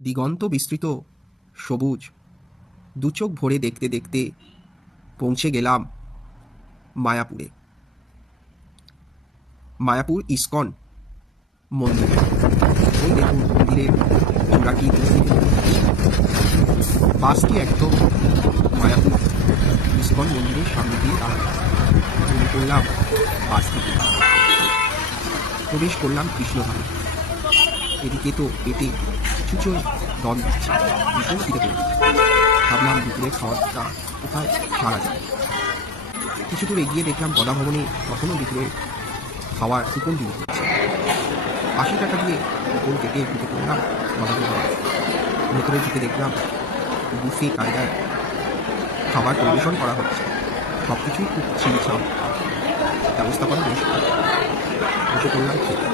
দিগন্ত বিস্তৃত সবুজ, দুচোখ ভরে দেখতে দেখতে পৌঁছে গেলাম মায়াপুরে। মায়াপুর ইস্কন মন্দির। ওই দেখুন মন্দিরের চূড়াটি বাসটি একদম মায়াপুর ইস্কন মন্দিরের সামনে দিয়ে দাঁড়ানো। মনে করলাম বাস থেকে প্রবেশ করলাম কৃষ্ণধামে। এদিকে তো পেটে কিছুচোর দন দিচ্ছে, ভীষণ খিদে পেল। ভাবলাম দুপুরের খাওয়াটা কোথায় সারা যায়। কিছু দূর এগিয়ে দেখলাম গদাভবনে তখনও দুপুরে খাওয়ার কুপন দিয়ে দিচ্ছে। 80 টাকা দিয়ে কুপন কেটে ঢুকে পড়লাম গদাভবনে। ভেতরে ঢুকে দেখলাম বুফে কায়দায় খাবার পরিবেশন করা হচ্ছে। সব কিছুই খুব ছিমছাম, ব্যবস্থাপনা বেশ ভালো। বসে পড়লাম খেতে।